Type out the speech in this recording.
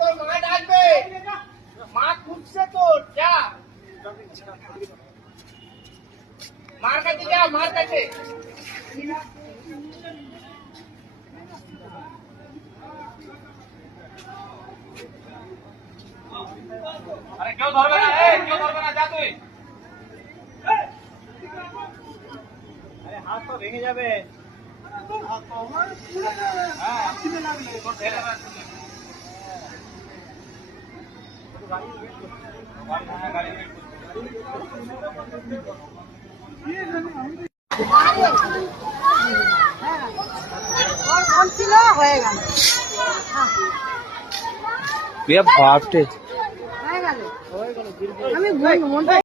তোর মা ডাকবে, মা খুঁজছে তোর, যা মার কাছে, যা মার কাছে। আরে কেউ ধরবে না, কেউ ধরবে না, যা তুই। আরে হাত তো ভেঙে যাবে। হয়ে গেল বাপরে আমি